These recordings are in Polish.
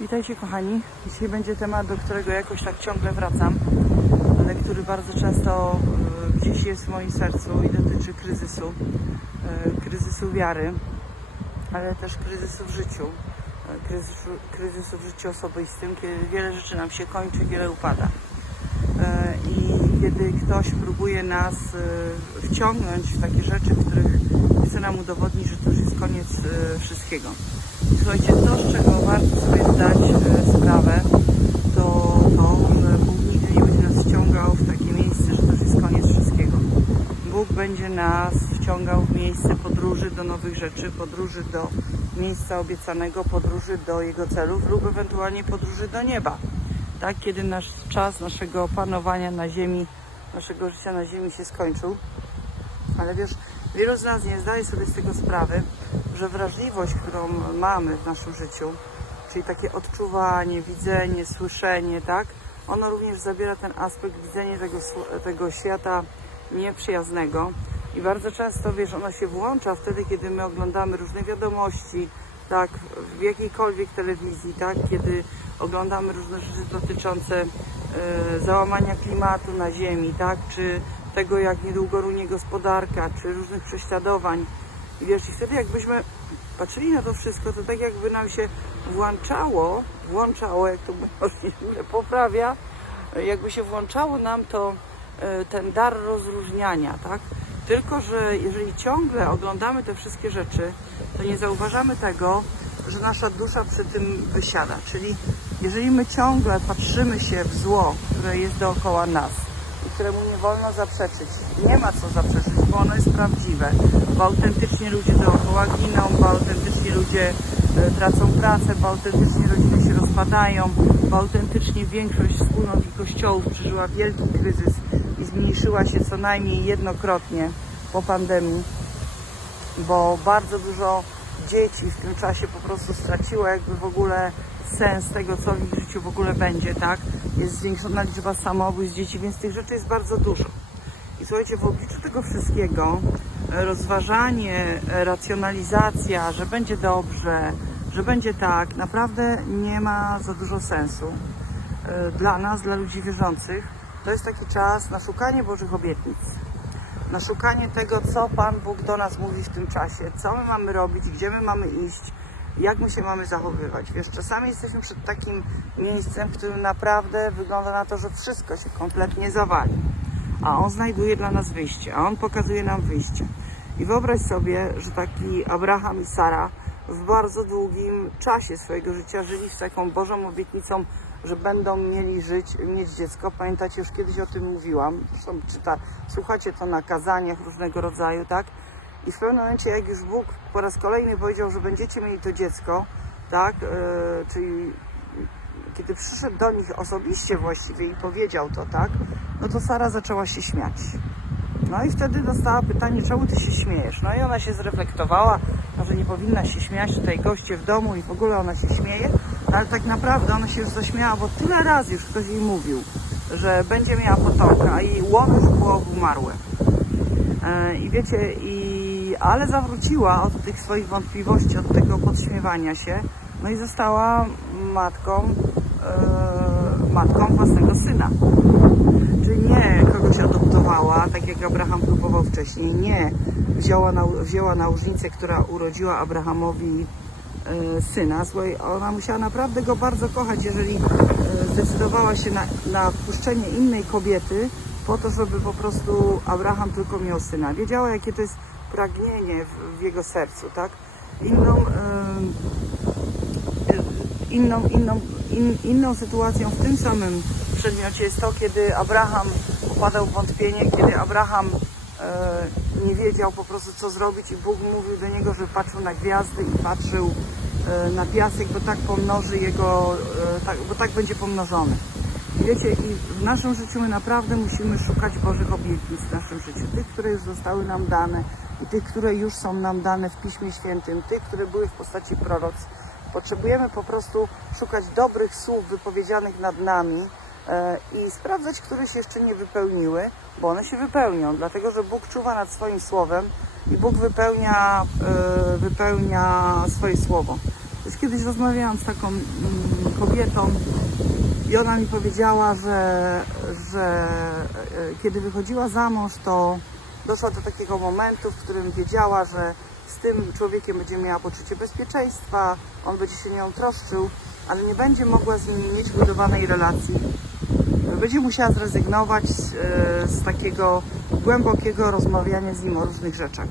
Witajcie kochani. Dzisiaj będzie temat, do którego jakoś tak ciągle wracam, ale który bardzo często e, gdzieś jest w moim sercu i dotyczy kryzysu, e, kryzysu wiary, ale też kryzysu w życiu, e, kryzysu, kryzysu w życiu osobistym, kiedy wiele rzeczy nam się kończy, wiele upada. Kiedy ktoś próbuje nas e, wciągnąć w takie rzeczy, w których chce nam udowodnić, że to już jest koniec e, wszystkiego. Słuchajcie, to z czego warto sobie zdać e, sprawę, to to, że Bóg nigdy nie będzie nas wciągał w takie miejsce, że to już jest koniec wszystkiego. Bóg będzie nas wciągał w miejsce podróży do nowych rzeczy, podróży do miejsca obiecanego, podróży do Jego celów lub ewentualnie podróży do nieba. Tak, kiedy nasz czas naszego panowania na ziemi, naszego życia na ziemi się skończył. Ale wiesz, wielu z nas nie zdaje sobie z tego sprawy, że wrażliwość, którą mamy w naszym życiu, czyli takie odczuwanie, widzenie, słyszenie, tak, ono również zabiera ten aspekt widzenia tego, tego świata nieprzyjaznego. I bardzo często, wiesz, ono się włącza wtedy, kiedy my oglądamy różne wiadomości, tak, w jakiejkolwiek telewizji, tak, kiedy oglądamy różne rzeczy dotyczące e, załamania klimatu na Ziemi, tak, czy tego, jak niedługo runie gospodarka, czy różnych prześladowań. I wiesz, i wtedy jakbyśmy patrzyli na to wszystko, to tak jakby nam się włączało, włączało, jak to możliwe, poprawia, jakby się włączało nam to e, ten dar rozróżniania, tak? Tylko, że jeżeli ciągle oglądamy te wszystkie rzeczy, to nie zauważamy tego, że nasza dusza przy tym wysiada. Czyli jeżeli my ciągle patrzymy się w zło, które jest dookoła nas i któremu nie wolno zaprzeczyć, nie ma co zaprzeczyć, bo ono jest prawdziwe, bo autentycznie ludzie dookoła giną, bo autentycznie ludzie e, tracą pracę, bo autentycznie rodziny się rozpadają, bo autentycznie większość wspólnot i kościołów przeżyła wielki kryzys i zmniejszyła się co najmniej jednokrotnie po pandemii, bo bardzo dużo dzieci w tym czasie po prostu straciło jakby w ogóle sens tego, co w ich życiu w ogóle będzie, tak? Jest zwiększona liczba samobójstw dzieci, więc tych rzeczy jest bardzo dużo. I słuchajcie, w obliczu tego wszystkiego e, rozważanie, e, racjonalizacja, że będzie dobrze, że będzie tak, naprawdę nie ma za dużo sensu. E, Dla nas, dla ludzi wierzących, to jest taki czas na szukanie Bożych obietnic na szukanie tego, co Pan Bóg do nas mówi w tym czasie, co my mamy robić, gdzie my mamy iść, jak my się mamy zachowywać. Wiesz, czasami jesteśmy przed takim miejscem, w którym naprawdę wygląda na to, że wszystko się kompletnie zawali. A On znajduje dla nas wyjście, a On pokazuje nam wyjście. I wyobraź sobie, że taki Abraham i Sara w bardzo długim czasie swojego życia żyli z taką Bożą obietnicą, że będą mieli żyć, mieć dziecko. Pamiętacie, już kiedyś o tym mówiłam. Zresztą czyta, słuchacie to na kazaniach różnego rodzaju, tak? I w pewnym momencie, jak już Bóg po raz kolejny powiedział, że będziecie mieli to dziecko, tak? Yy, czyli kiedy przyszedł do nich osobiście właściwie i powiedział to, tak? No to Sara zaczęła się śmiać. No i wtedy dostała pytanie, czemu ty się śmiejesz? No i ona się zreflektowała, że nie powinna się śmiać, tutaj goście w domu i w ogóle ona się śmieje, ale tak naprawdę ona się już zaśmiała, bo tyle razy już ktoś jej mówił, że będzie miała potomka, a jej łom już było umarłe. E, I wiecie, i, ale zawróciła od tych swoich wątpliwości, od tego podśmiewania się, no i została matką, e, matką własnego syna. Czyli nie kogoś adoptowała, tak jak Abraham próbował wcześniej. Nie. Wzięła, na, wzięła nałożnicę, która urodziła Abrahamowi syna. Słuchaj, ona musiała naprawdę go bardzo kochać, jeżeli e, zdecydowała się na, na wpuszczenie innej kobiety po to, żeby po prostu Abraham tylko miał syna. Wiedziała, jakie to jest pragnienie w, w jego sercu, tak? Inną, em, inną, inną, in, inną sytuacją w tym samym przedmiocie jest to, kiedy Abraham popadał w wątpienie, kiedy Abraham e, nie wiedział po prostu co zrobić i Bóg mówił do niego, że patrzył na gwiazdy i patrzył e, na piasek, bo tak pomnoży jego, e, tak, bo tak będzie pomnożony. Wiecie, i w naszym życiu my naprawdę musimy szukać Bożych obietnic w naszym życiu. Tych, które już zostały nam dane i tych, które już są nam dane w Piśmie Świętym, tych, które były w postaci proroc. Potrzebujemy po prostu szukać dobrych słów wypowiedzianych nad nami e, i sprawdzać, które się jeszcze nie wypełniły bo one się wypełnią, dlatego że Bóg czuwa nad swoim słowem i Bóg wypełnia, e, wypełnia swoje słowo. Już kiedyś rozmawiałam z taką mm, kobietą i ona mi powiedziała, że, że e, kiedy wychodziła za mąż, to doszła do takiego momentu, w którym wiedziała, że z tym człowiekiem będzie miała poczucie bezpieczeństwa, on będzie się nią troszczył, ale nie będzie mogła z nim mieć budowanej relacji. Będzie musiała zrezygnować z, e, z takiego głębokiego rozmawiania z nim o różnych rzeczach.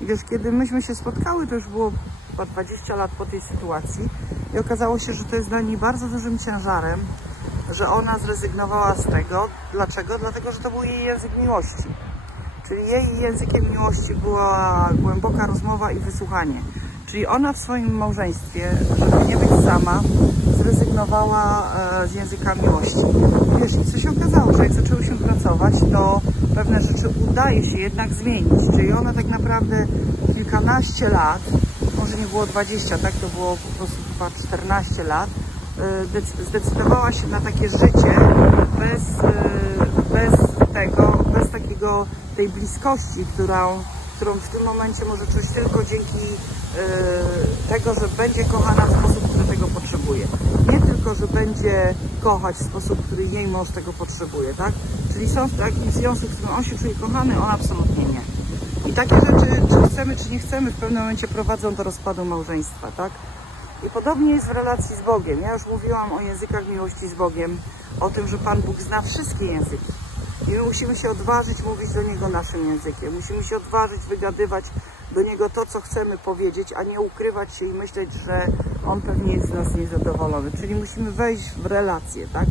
I wiesz, kiedy myśmy się spotkały, to już było chyba 20 lat po tej sytuacji i okazało się, że to jest dla niej bardzo dużym ciężarem, że ona zrezygnowała z tego. Dlaczego? Dlatego, że to był jej język miłości. Czyli jej językiem miłości była głęboka rozmowa i wysłuchanie. Czyli ona w swoim małżeństwie, żeby nie być sama, zrezygnowała e, z języka miłości. Wiesz, co się okazało, że jak zaczęłyśmy pracować, to pewne rzeczy udaje się jednak zmienić. Czyli ona tak naprawdę kilkanaście lat, może nie było 20, tak, to było po prostu chyba 14 lat, dec- zdecydowała się na takie życie bez, e, bez tego, bez takiego tej bliskości, którą, którą w tym momencie może czuć tylko dzięki e, tego, że będzie kochana w sposób, który tego potrzebuje. Nie tylko, że będzie kochać w sposób, który jej mąż tego potrzebuje, tak? Czyli są w takim związku, w którym on się czuje kochany, on absolutnie nie. I takie rzeczy, czy chcemy, czy nie chcemy, w pewnym momencie prowadzą do rozpadu małżeństwa, tak? I podobnie jest w relacji z Bogiem. Ja już mówiłam o językach miłości z Bogiem, o tym, że Pan Bóg zna wszystkie języki. I my musimy się odważyć mówić do Niego naszym językiem. Musimy się odważyć wygadywać do Niego to, co chcemy powiedzieć, a nie ukrywać się i myśleć, że On pewnie jest z nas niezadowolony. Czyli musimy wejść w relację, tak?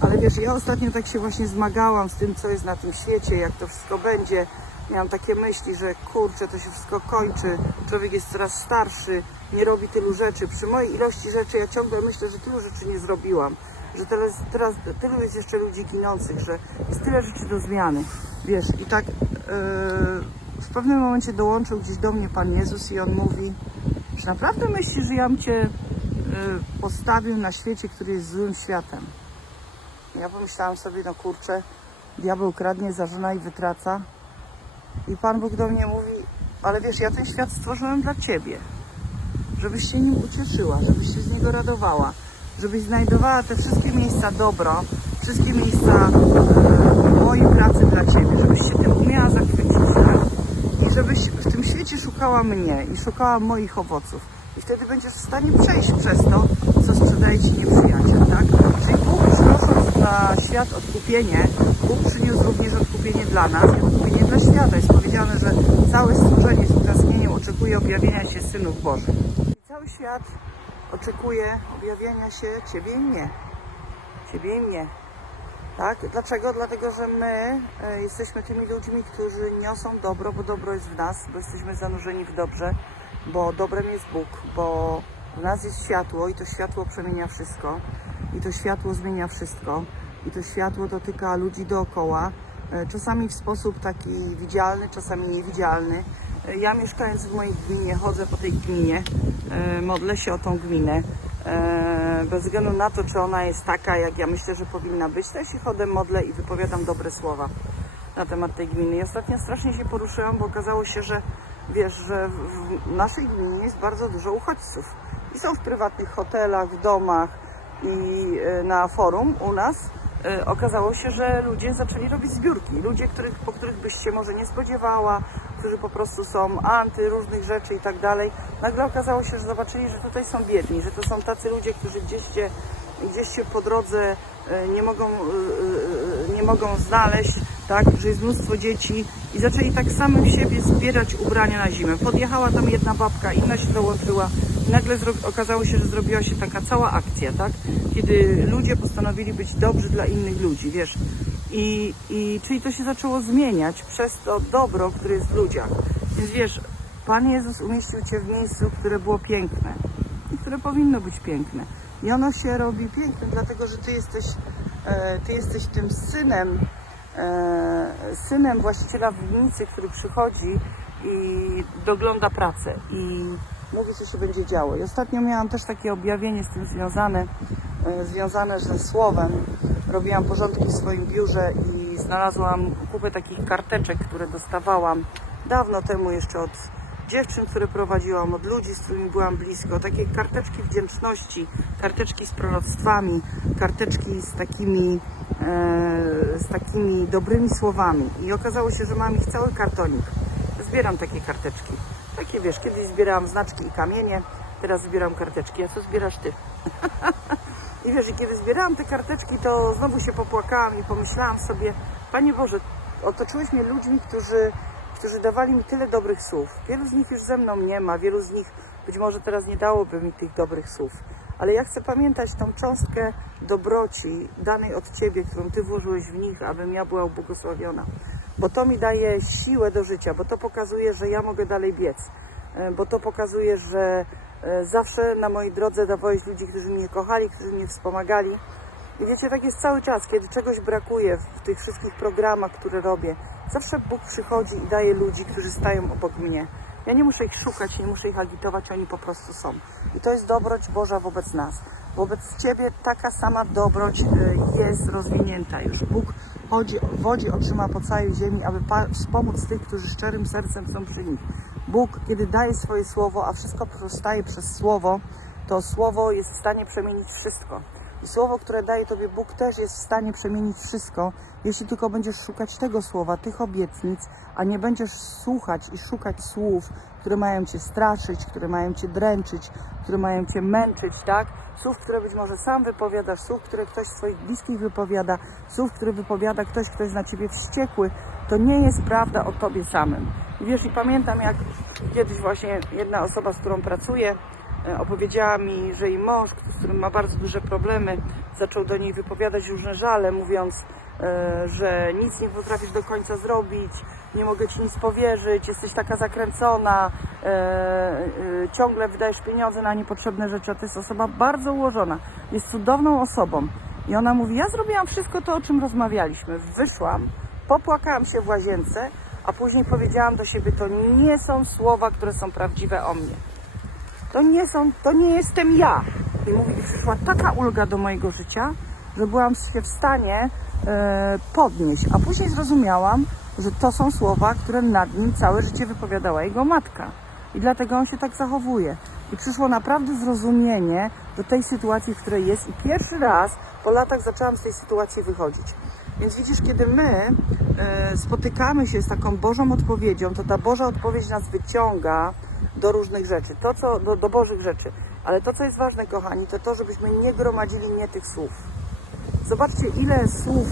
Ale wiesz, ja ostatnio tak się właśnie zmagałam z tym, co jest na tym świecie, jak to wszystko będzie. Miałam takie myśli, że kurczę, to się wszystko kończy, człowiek jest coraz starszy, nie robi tylu rzeczy. Przy mojej ilości rzeczy ja ciągle myślę, że tylu rzeczy nie zrobiłam, że teraz, teraz tylu jest jeszcze ludzi ginących, że jest tyle rzeczy do zmiany. Wiesz, i tak yy, w pewnym momencie dołączył gdzieś do mnie Pan Jezus i On mówi, że naprawdę myślisz, że ja bym Cię yy, postawił na świecie, który jest złym światem. Ja pomyślałam sobie, no kurczę, diabeł kradnie, zażyna i wytraca. I Pan Bóg do mnie mówi, ale wiesz, ja ten świat stworzyłem dla Ciebie, żebyś się nim ucieszyła, żebyś się z niego radowała, żebyś znajdowała te wszystkie miejsca dobro, wszystkie miejsca e, mojej pracy dla Ciebie, żebyś się tym umiała zachwycić, żebyś w tym świecie szukała mnie i szukała moich owoców. I wtedy będziesz w stanie przejść przez to, co sprzedaje Ci nieprzyjaciel, tak? Czyli Bóg przynosząc na świat odkupienie, Bóg przyniósł również odkupienie dla nas i odkupienie dla świata. Jest powiedziane, że całe stworzenie z utęsknieniem oczekuje objawienia się synów Bożych. I cały świat oczekuje objawienia się Ciebie i mnie. Ciebie i mnie. Tak? Dlaczego? Dlatego, że my e, jesteśmy tymi ludźmi, którzy niosą dobro, bo dobro jest w nas, bo jesteśmy zanurzeni w dobrze, bo dobrem jest Bóg, bo w nas jest światło i to światło przemienia wszystko, i to światło zmienia wszystko, i to światło dotyka ludzi dookoła, e, czasami w sposób taki widzialny, czasami niewidzialny. E, Ja mieszkając w mojej gminie, chodzę po tej gminie, modlę się o tą gminę. E, bez względu na to, czy ona jest taka, jak ja myślę, że powinna być, to ja się chodzę, modlę i wypowiadam dobre słowa na temat tej gminy. I ostatnio strasznie się poruszyłam, bo okazało się, że wiesz, że w naszej gminie jest bardzo dużo uchodźców. I są w prywatnych hotelach, w domach i e, na forum u nas e, okazało się, że ludzie zaczęli robić zbiórki. Ludzie, których, po których byś się może nie spodziewała, którzy po prostu są anty różnych rzeczy i tak dalej. Nagle okazało się, że zobaczyli, że tutaj są biedni, że to są tacy ludzie, którzy gdzieś się, gdzieś się po drodze e, nie mogą, e, e, nie mogą znaleźć, tak, że jest mnóstwo dzieci i zaczęli tak samym siebie zbierać ubrania na zimę. Podjechała tam jedna babka, inna się dołączyła. Nagle okazało się, że zrobiła się taka cała akcja, tak? Kiedy ludzie postanowili być dobrzy dla innych ludzi, wiesz. I, i czyli to się zaczęło zmieniać przez to dobro, które jest w ludziach. Więc wiesz, Pan Jezus umieścił Cię w miejscu, które było piękne i które powinno być piękne. I ono się robi piękne, dlatego że Ty jesteś, e, ty jesteś tym synem, e, synem właściciela winnicy, który przychodzi i dogląda pracę i mówi, co się będzie działo. I ostatnio miałam też takie objawienie z tym związane, e, związane ze słowem. Robiłam porządki w swoim biurze i znalazłam kupę takich karteczek, które dostawałam dawno temu jeszcze od dziewczyn, które prowadziłam, od ludzi, z którymi byłam blisko. Takie karteczki wdzięczności, karteczki z proroctwami, karteczki z takimi, e, z takimi dobrymi słowami. I okazało się, że mam ich cały kartonik. Zbieram takie karteczki. Takie wiesz, kiedyś zbierałam znaczki i kamienie, teraz zbieram karteczki. A co zbierasz ty? I wiesz, kiedy zbierałam te karteczki, to znowu się popłakałam i pomyślałam sobie, Panie Boże, otoczyłeś mnie ludźmi, którzy, którzy dawali mi tyle dobrych słów. Wielu z nich już ze mną nie ma, wielu z nich być może teraz nie dałoby mi tych dobrych słów. Ale ja chcę pamiętać tą cząstkę dobroci danej od Ciebie, którą Ty włożyłeś w nich, abym ja była ubłogosławiona. Bo to mi daje siłę do życia, bo to pokazuje, że ja mogę dalej biec. E, Bo to pokazuje, że zawsze na mojej drodze dawałeś ludzi, którzy mnie kochali, którzy mnie wspomagali. I wiecie, tak jest cały czas, kiedy czegoś brakuje w tych wszystkich programach, które robię. Zawsze Bóg przychodzi i daje ludzi, którzy stają obok mnie. Ja nie muszę ich szukać, nie muszę ich agitować, oni po prostu są. I to jest dobroć Boża wobec nas. Wobec Ciebie taka sama dobroć e, jest rozwinięta już. Bóg chodzi, wodzi oczyma po całej ziemi, aby wspomóc tych, którzy szczerym sercem są przy nich. Bóg, kiedy daje swoje słowo, a wszystko powstaje przez słowo, to słowo jest w stanie przemienić wszystko. I słowo, które daje Tobie Bóg, też jest w stanie przemienić wszystko, jeśli tylko będziesz szukać tego słowa, tych obietnic, a nie będziesz słuchać i szukać słów, które mają Cię straszyć, które mają Cię dręczyć, które mają Cię męczyć, tak? Słów, które być może sam wypowiadasz, słów, które ktoś z Twoich bliskich wypowiada, słów, które wypowiada ktoś, kto jest na Ciebie wściekły, to nie jest prawda o Tobie samym. Wiesz, i pamiętam, jak kiedyś właśnie jedna osoba, z którą pracuję, e, opowiedziała mi, że jej mąż, z którym ma bardzo duże problemy, zaczął do niej wypowiadać różne żale, mówiąc, e, że nic nie potrafisz do końca zrobić, nie mogę ci nic powierzyć, jesteś taka zakręcona, e, ciągle wydajesz pieniądze na niepotrzebne rzeczy, a to jest osoba bardzo ułożona, jest cudowną osobą. I ona mówi, ja zrobiłam wszystko to, o czym rozmawialiśmy. Wyszłam, popłakałam się w łazience, a później powiedziałam do siebie, to nie są słowa, które są prawdziwe o mnie. To nie są, to nie jestem ja. I mówi, przyszła taka ulga do mojego życia, że byłam się w stanie e, podnieść. A później zrozumiałam, że to są słowa, które nad nim całe życie wypowiadała jego matka. I dlatego on się tak zachowuje. I przyszło naprawdę zrozumienie do tej sytuacji, w której jest. I pierwszy raz po latach zaczęłam z tej sytuacji wychodzić. Więc widzisz, kiedy my e, spotykamy się z taką Bożą odpowiedzią, to ta Boża odpowiedź nas wyciąga do różnych rzeczy, to co, do, do Bożych rzeczy. Ale to, co jest ważne, kochani, to to, żebyśmy nie gromadzili nie tych słów. Zobaczcie, ile słów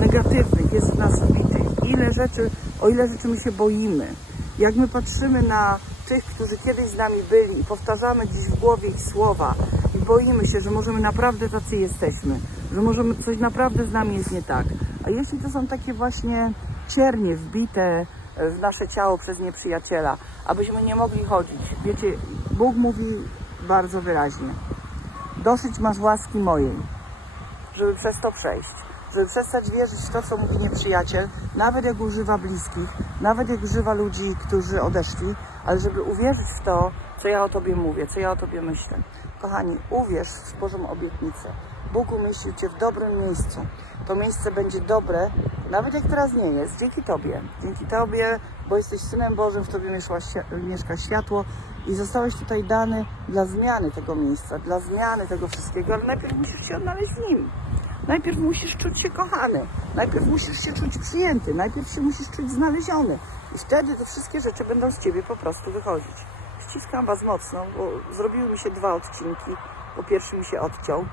negatywnych jest w nas wbitych, ile rzeczy, o ile rzeczy my się boimy. Jak my patrzymy na tych, którzy kiedyś z nami byli i powtarzamy gdzieś w głowie ich słowa i boimy się, że możemy naprawdę tacy jesteśmy, że możemy coś naprawdę z nami jest nie tak. A jeśli to są takie właśnie ciernie wbite w nasze ciało przez nieprzyjaciela, abyśmy nie mogli chodzić. Wiecie, Bóg mówi bardzo wyraźnie. Dosyć masz łaski mojej żeby przez to przejść, żeby przestać wierzyć w to, co mówi nieprzyjaciel, nawet jak używa bliskich, nawet jak używa ludzi, którzy odeszli, ale żeby uwierzyć w to, co ja o Tobie mówię, co ja o Tobie myślę. Kochani, uwierz w Bożą obietnicę. Bóg umieścił Cię w dobrym miejscu. To miejsce będzie dobre, nawet jak teraz nie jest, dzięki Tobie. Dzięki Tobie, bo jesteś Synem Bożym, w Tobie mieszka, świ- mieszka światło i zostałeś tutaj dany dla zmiany tego miejsca, dla zmiany tego wszystkiego, ale najpierw musisz się odnaleźć w Nim. Najpierw musisz czuć się kochany, najpierw musisz się czuć przyjęty, najpierw się musisz czuć znaleziony. I wtedy te wszystkie rzeczy będą z Ciebie po prostu wychodzić. Ściskam Was mocno, bo zrobiły mi się dwa odcinki, bo pierwszy mi się odciął.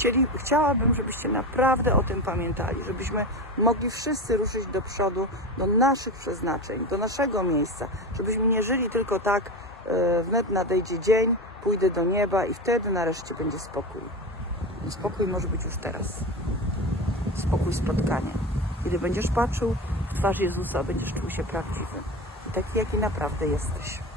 Chcieli, chciałabym, żebyście naprawdę o tym pamiętali, żebyśmy mogli wszyscy ruszyć do przodu, do naszych przeznaczeń, do naszego miejsca, żebyśmy nie żyli tylko tak, e, wnet nadejdzie dzień, pójdę do nieba i wtedy nareszcie będzie spokój. Spokój może być już teraz. Spokój spotkania. Kiedy będziesz patrzył w twarz Jezusa, będziesz czuł się prawdziwy. Taki, jaki naprawdę jesteś.